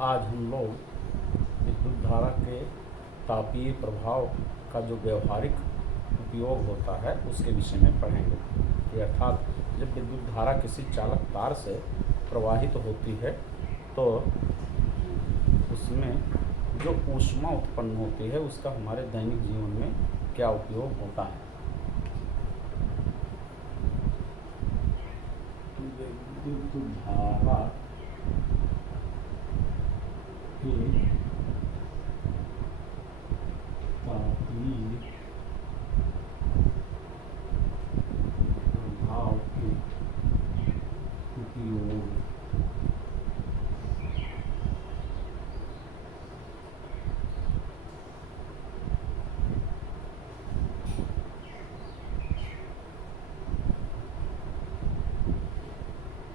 आज हम लोग विद्युत धारा के तापीय प्रभाव का जो व्यवहारिक उपयोग होता है उसके विषय में पढ़ेंगे। कि अर्थात जब विद्युत धारा किसी चालक तार से प्रवाहित होती है तो उसमें जो ऊष्मा उत्पन्न होती है उसका हमारे दैनिक जीवन में क्या उपयोग होता है। विद्युत धारा के तापीय प्रभाव के उपयोग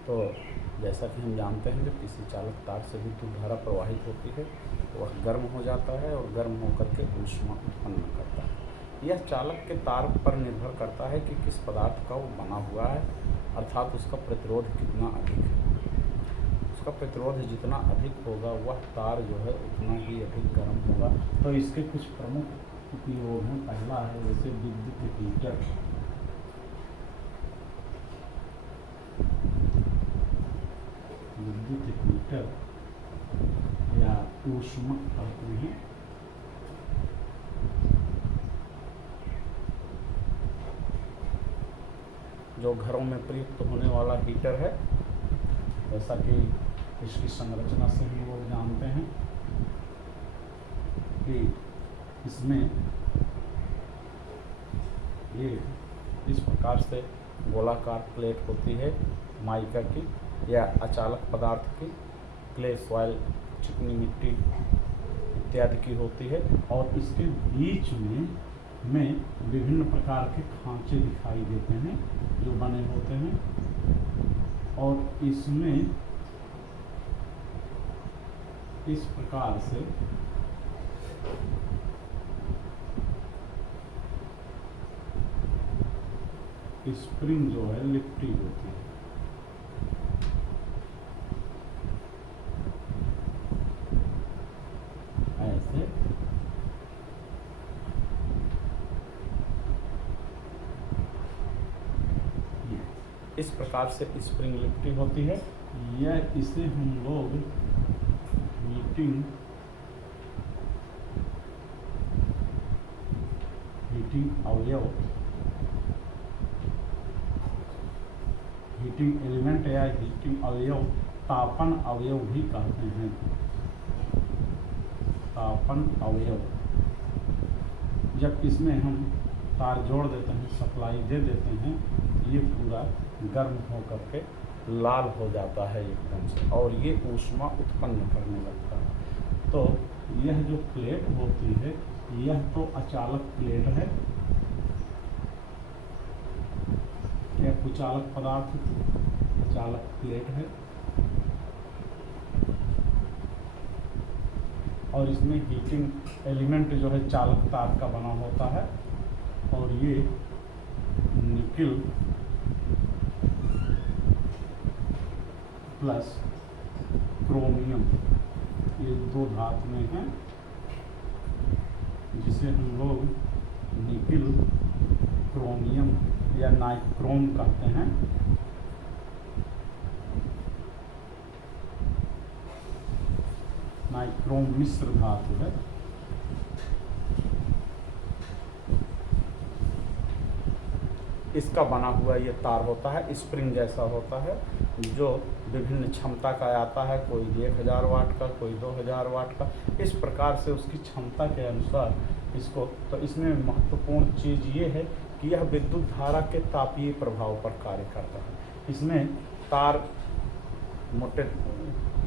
तो जैसा कि हम जानते हैं जब किसी चालक तार से विद्युत धारा प्रवाहित होती है तो वह गर्म हो जाता है और गर्म होकर के ऊष्मा उत्पन्न करता है। यह चालक के तार पर निर्भर करता है कि किस पदार्थ का वो बना हुआ है, अर्थात उसका प्रतिरोध कितना अधिक है। उसका प्रतिरोध जितना अधिक होगा वह तार जो है उतना ही अधिक गर्म होगा। तो इसके कुछ प्रमुख उपयोग हैं। पहला है जैसे विद्युत हीटर। विद्युत हीटर या ऊष्मक कहते हैं। जो घरों में प्रयुक्त होने वाला हीटर है, जैसा कि इसकी संरचना से हम लोग जानते हैं कि इसमें ये इस प्रकार से गोलाकार प्लेट होती है माइका की या अचालक पदार्थ की, क्ले, सॉइल, चिकनी मिट्टी इत्यादि की होती है। और इसके बीच में विभिन्न प्रकार के खांचे दिखाई देते हैं जो बने होते हैं। और इसमें इस प्रकार से स्प्रिंग जो है लिपटी होती है। ऐसे इस प्रकार से स्प्रिंग लिपटी होती है। यह इसे हम लोग हीटिंग अवयव, हीटिंग एलिमेंट या हीटिंग अवयव, तापन अवयव भी कहते हैं। तापन अवयव, जब इसमें हम तार जोड़ देते हैं, सप्लाई दे देते हैं, ये पूरा गर्म होकर के लाल हो जाता है एकदम से और ये ऊष्मा उत्पन्न करने लगता है। तो यह जो प्लेट होती है यह तो अचालक प्लेट है, यह कुचालक पदार्थ अचालक प्लेट है। और इसमें हीटिंग एलिमेंट जो है चालक तार का बना होता है। और ये निकिल प्लस क्रोमियम, ये दो धातुएं हैं जिसे हम लोग निकिल क्रोमियम या नाइक्रोम कहते हैं। नाइक्रोम मिश्र धातु है। इसका बना हुआ ये तार होता है, स्प्रिंग जैसा होता है जो विभिन्न क्षमता का आता है, कोई 1000 वाट का, कोई 2000 वाट का। इस प्रकार से उसकी क्षमता के अनुसार इसको, तो इसमें महत्वपूर्ण चीज़ ये है कि यह विद्युत धारा के तापीय प्रभाव पर कार्य करता है। इसमें तार मोटे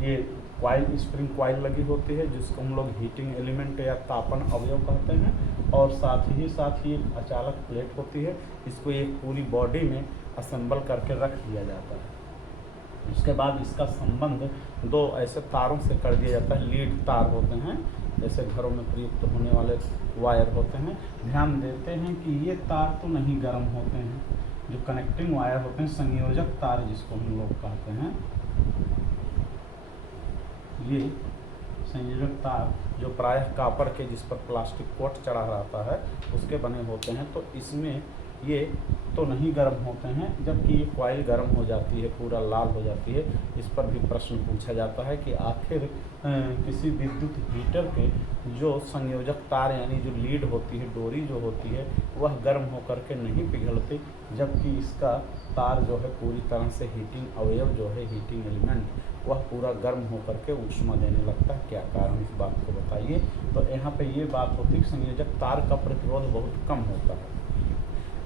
ये कॉइल, स्प्रिंग कॉइल लगी होती है जिसको हम लोग हीटिंग एलिमेंट या तापन अवयव कहते हैं। और साथ ही एक अचालक प्लेट होती है, इसको एक पूरी बॉडी में असेंबल करके रख दिया जाता है। उसके बाद इसका संबंध दो ऐसे तारों से कर दिया जाता है। लीड तार होते हैं, जैसे घरों में प्रयुक्त होने वाले वायर होते हैं। ध्यान देते हैं कि ये तार तो नहीं गर्म होते हैं, जो कनेक्टिंग वायर होते हैं, संयोजक तार जिसको हम लोग कहते हैं, ये संयोजक तार जो प्रायः कॉपर के, जिस पर प्लास्टिक कोट चढ़ा रहता है, उसके बने होते हैं, तो इसमें ये तो नहीं गर्म होते हैं। जबकि ये कॉइल गर्म हो जाती है, पूरा लाल हो जाती है। इस पर भी प्रश्न पूछा जाता है कि आखिर किसी विद्युत हीटर के जो संयोजक तार यानी जो लीड होती है, डोरी जो होती है, वह गर्म होकर के नहीं पिघलती, जबकि इसका तार जो है पूरी तरह से हीटिंग अवयव जो है, हीटिंग एलिमेंट, वह पूरा गर्म होकर के ऊष्मा देने लगता है। क्या कारण, इस बात को बताइए। तो यहाँ पे ये बात होती है कि संयोजक तार का प्रतिरोध बहुत कम होता है,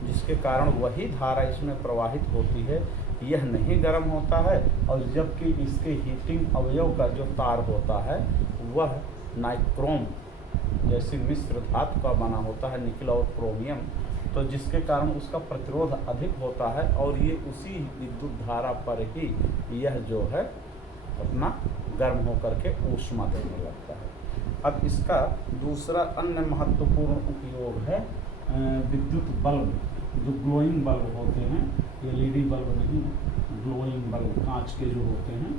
जिसके कारण वही धारा इसमें प्रवाहित होती है, यह नहीं गर्म होता है। और जबकि इसके हीटिंग अवयव का जो तार होता है वह नाइक्रोम जैसी मिश्र धातु का बना होता है, निकल और क्रोमियम, तो जिसके कारण उसका प्रतिरोध अधिक होता है और ये उसी विद्युत धारा पर ही यह जो है अपना गर्म होकर के ऊष्मा देने लगता है। अब इसका दूसरा अन्य महत्वपूर्ण उपयोग है विद्युत बल्ब, जो ग्लोइंग बल्ब होते हैं, एलईडी बल्ब नहीं, ग्लोइंग बल्ब कांच के जो होते हैं।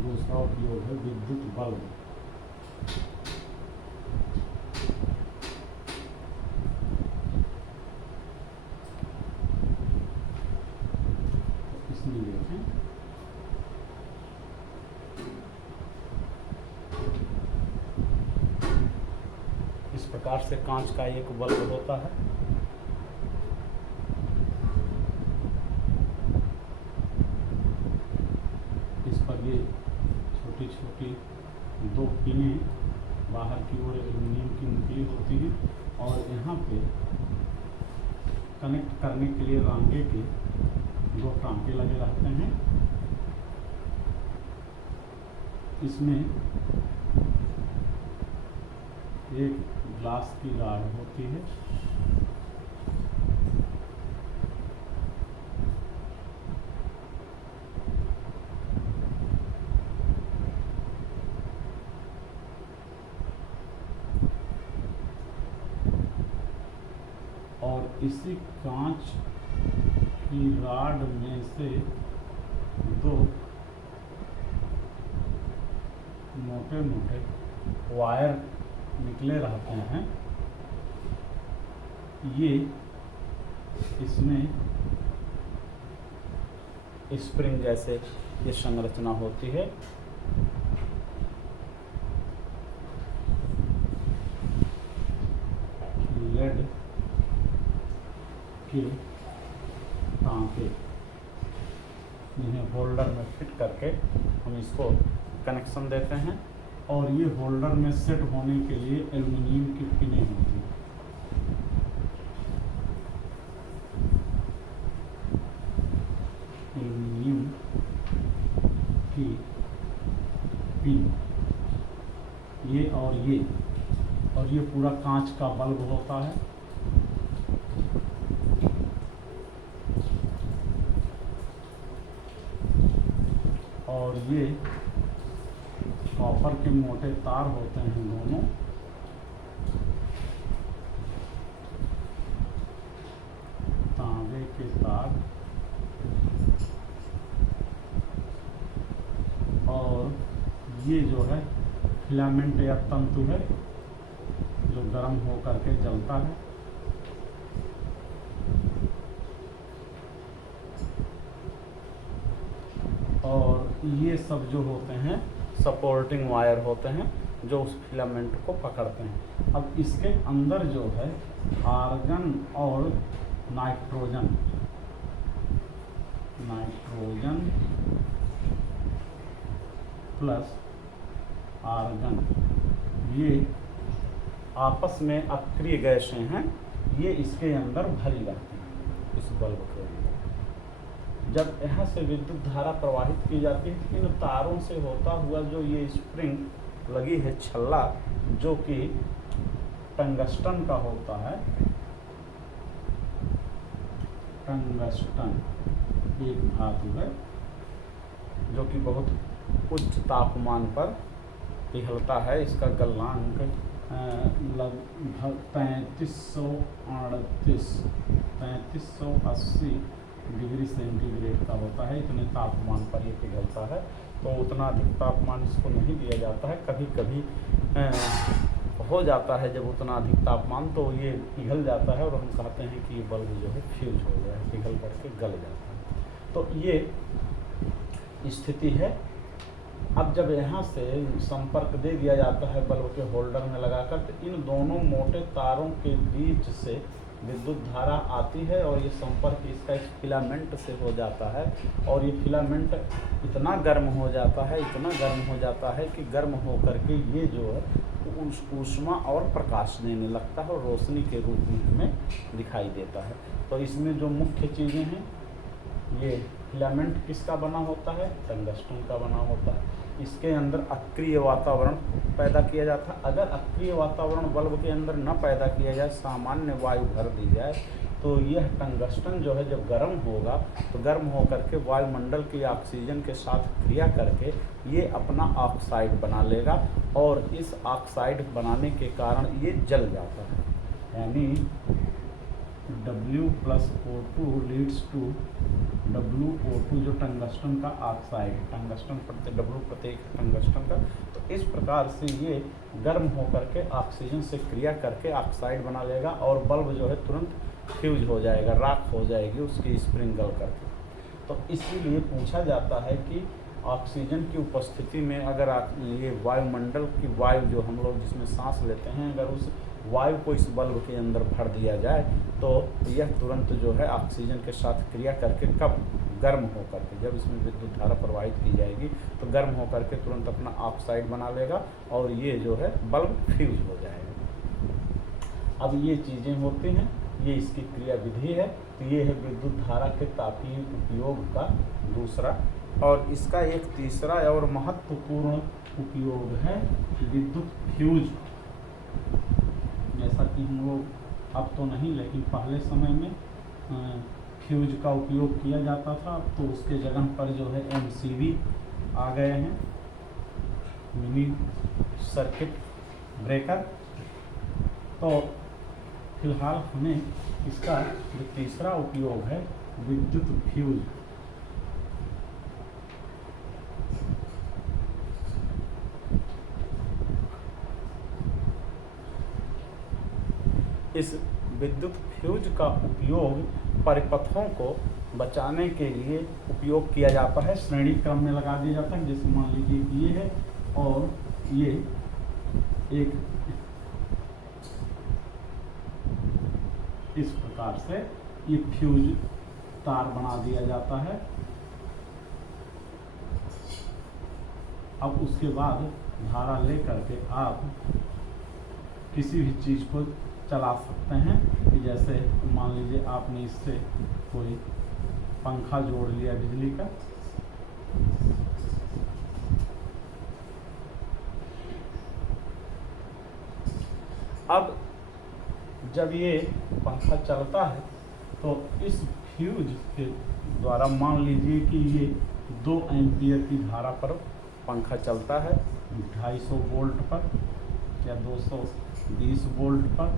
दूसरा उपयोग है विद्युत बल्ब। इसमें देखें, इस प्रकार से कांच का एक बल्ब होता है। इस पर ये छोटी छोटी दो पिनें बाहर की ओर एल्युमिनियम की निकली होती हैं और यहाँ पे कनेक्ट करने के लिए रांगे के दो टांके लगे रहते हैं। इसमें एक ग्लास की राड होती है, और इसी कांच की राड में से दो मोटे मोटे वायर निकले रहते हैं। ये इसमें स्प्रिंग जैसे ये संरचना होती है। लेड के टांके, इन्हें होल्डर में फिट करके हम इसको कनेक्शन देते हैं और ये होल्डर में सेट होने के लिए एल्युमिनियम की पिनें होती हैं। एल्युमिनियम की पिन, ये और ये पूरा कांच का बल्ब होता है। और ये कॉपर के मोटे तार होते हैं दोनों, तांबे के तार, और ये जो है फिलामेंट या तंतु है जो गर्म हो करके जलता है। और ये सब जो होते हैं सपोर्टिंग वायर होते हैं जो उस फिलामेंट को पकड़ते हैं। अब इसके अंदर जो है आर्गन और नाइट्रोजन प्लस आर्गन, ये आपस में अक्रिय गैसें हैं, ये इसके अंदर भरी रहती हैं इस बल्ब के अंदर। जब यहाँ से विद्युत धारा प्रवाहित की जाती है, इन तारों से होता हुआ जो ये स्प्रिंग लगी है छल्ला, जो कि टंगस्टन का होता है, टंगस्टन एक धातु है जो कि बहुत उच्च तापमान पर पिघलता है। इसका गलनांक लगभग 3580 डिग्री सेंटीग्रेड का होता है। इतने तापमान पर ये पिघलता है। तो उतना अधिक तापमान इसको नहीं दिया जाता है। कभी कभी हो जाता है जब उतना अधिक तापमान, तो ये पिघल जाता है और हम कहते हैं कि ये बल्ब जो है फ्यूज हो गया है, पिघल करके गल जाता है। तो ये स्थिति है। अब जब यहाँ से संपर्क दे दिया जाता है बल्ब के होल्डर में लगाकर, तो इन दोनों मोटे तारों के बीच से विद्युत धारा आती है और ये संपर्क इसका इस फिलामेंट से हो जाता है। और ये फिलामेंट इतना गर्म हो जाता है, इतना गर्म हो जाता है कि गर्म हो करके ये जो है ऊष्मा और प्रकाश देने लगता है और रोशनी के रूप में हमें दिखाई देता है। तो इसमें जो मुख्य चीज़ें हैं, ये फिलामेंट किसका बना होता है? टंगस्टन का बना होता है। इसके अंदर अक्रिय वातावरण पैदा किया जाता है। अगर अक्रिय वातावरण बल्ब के अंदर न पैदा किया जाए, सामान्य वायु भर दी जाए, तो यह टंगस्टन जो है जब गर्म होगा तो गर्म होकर के वायुमंडल की ऑक्सीजन के साथ क्रिया करके ये अपना ऑक्साइड बना लेगा और इस ऑक्साइड बनाने के कारण ये जल जाता है। यानी W+O2 लीड्स टू WO2 जो टंगस्टन का ऑक्साइड, टंगस्टन W प्रत्येक टंगस्टन का। तो इस प्रकार से ये गर्म होकर के ऑक्सीजन से क्रिया करके ऑक्साइड बना लेगा और बल्ब जो है तुरंत फ्यूज हो जाएगा, राख हो जाएगी उसकी स्प्रिंग गल करके। तो इसीलिए पूछा जाता है कि ऑक्सीजन की उपस्थिति में अगर ये वायुमंडल की वायु जो हम लोग जिसमें सांस लेते हैं, अगर उस वायु को इस बल्ब के अंदर भर दिया जाए तो यह तुरंत जो है ऑक्सीजन के साथ क्रिया करके कब गर्म होकर के, जब इसमें विद्युत धारा प्रवाहित की जाएगी तो गर्म होकर के तुरंत अपना ऑक्साइड बना लेगा और ये जो है बल्ब फ्यूज हो जाएगा। अब ये चीज़ें होती हैं, ये इसकी क्रिया विधि है। तो ये है विद्युत धारा के तापीय उपयोग का दूसरा। और इसका एक तीसरा और महत्वपूर्ण उपयोग है विद्युत फ्यूज। जैसा कि हम लोग अब तो नहीं, लेकिन पहले समय में फ्यूज का उपयोग किया जाता था। तो उसके जगह पर जो है MCB आ गए हैं, मिनी सर्किट ब्रेकर। तो फिलहाल हमें इसका जो तीसरा उपयोग है विद्युत फ्यूज, इस विद्युत फ्यूज का उपयोग परिपथों को बचाने के लिए उपयोग किया जाता है। श्रेणी क्रम में लगा दिया जाता है। जैसे मान लीजिए कि ये है और ये एक इस प्रकार से ये फ्यूज तार बना दिया जाता है। अब उसके बाद धारा लेकर के आप किसी भी चीज़ को चला सकते हैं। कि जैसे मान लीजिए आपने इससे कोई पंखा जोड़ लिया बिजली का, अब जब ये पंखा चलता है तो इस फ्यूज के द्वारा मान लीजिए कि ये 2 एम्पियर की धारा पर पंखा चलता है, 250 वोल्ट पर या 220 वोल्ट पर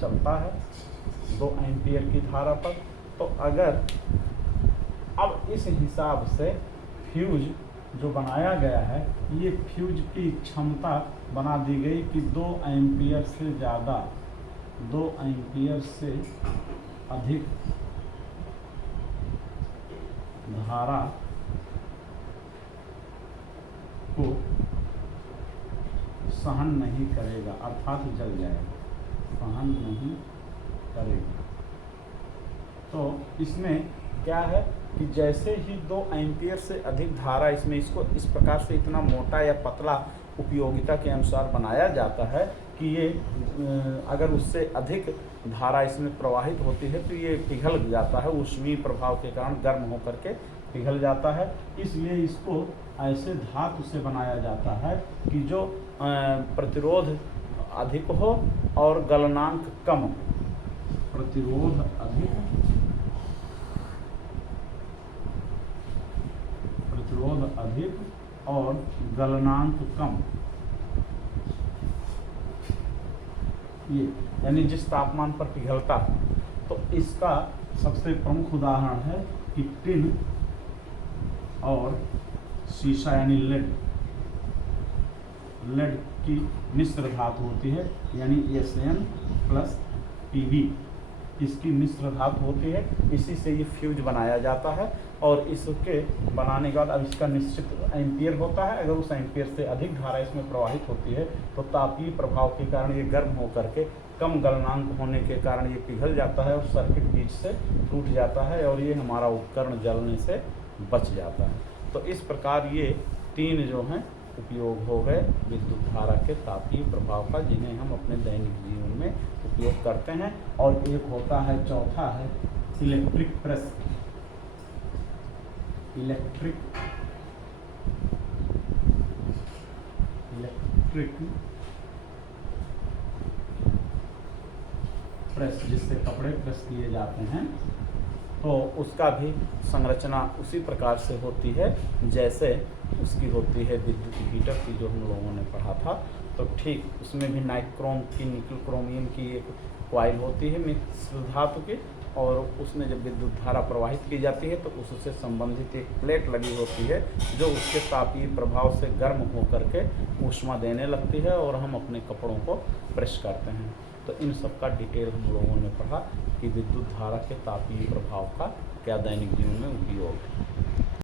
चलता है, 2 एम्पियर की धारा पर। तो अगर अब इस हिसाब से फ्यूज जो बनाया गया है, ये फ्यूज की क्षमता बना दी गई कि 2 एम्पियर से ज़्यादा, 2 एम्पियर से अधिक धारा को सहन नहीं करेगा, अर्थात जल जाएगा, सहन नहीं करेगा। तो इसमें क्या है कि जैसे ही 2 एम्पियर से अधिक धारा इसमें, इसको इस प्रकार से इतना मोटा या पतला उपयोगिता के अनुसार बनाया जाता है कि ये अगर उससे अधिक धारा इसमें प्रवाहित होती है तो ये पिघल जाता है, ऊष्मीय प्रभाव के कारण गर्म होकर के पिघल जाता है। इसलिए इसको ऐसे धातु से बनाया जाता है कि जो प्रतिरोध अधिक हो और गलनांक कम हो। प्रतिरोध अधिक, प्रतिरोध अधिक और गलनांक कम। ये यानी जिस तापमान पर पिघलता है। तो इसका सबसे प्रमुख उदाहरण है कि टिन और शीशा यानी लेड की मिश्र धातु होती है, यानी Sn+Pb इसकी मिश्र धातु होती है। इसी से ये फ्यूज बनाया जाता है और इसके बनाने के बाद अब इसका निश्चित एम्पियर होता है। अगर उस एम्पियर से अधिक धारा इसमें प्रवाहित होती है तो तापीय प्रभाव के कारण ये गर्म होकर के कम गलनांक होने के कारण ये पिघल जाता है और सर्किट बीच से टूट जाता है और ये हमारा उपकरण जलने से बच जाता है। तो इस प्रकार ये तीन जो हैं उपयोग हो गए विद्युत धारा के तापीय प्रभाव का, जिन्हें हम अपने दैनिक जीवन में उपयोग करते हैं। और एक होता है, चौथा है इलेक्ट्रिक प्रेस। इलेक्ट्रिक प्रेस, जिससे कपड़े प्रेस किए जाते हैं, तो उसका भी संरचना उसी प्रकार से होती है जैसे उसकी होती है विद्युत हीटर की, जो हम लोगों ने पढ़ा था। तो ठीक उसमें भी नाइक्रोम की, निकल क्रोमियम की एक कॉइल होती है मिश्र धातु की, और उसमें जब विद्युत धारा प्रवाहित की जाती है तो उससे संबंधित एक प्लेट लगी होती है जो उसके तापीय प्रभाव से गर्म होकर के ऊष्मा देने लगती है और हम अपने कपड़ों को प्रेस करते हैं। तो इन सब का डिटेल हम लोगों ने पढ़ा कि विद्युत धारा के तापीय प्रभाव का क्या दैनिक जीवन में उपयोग है।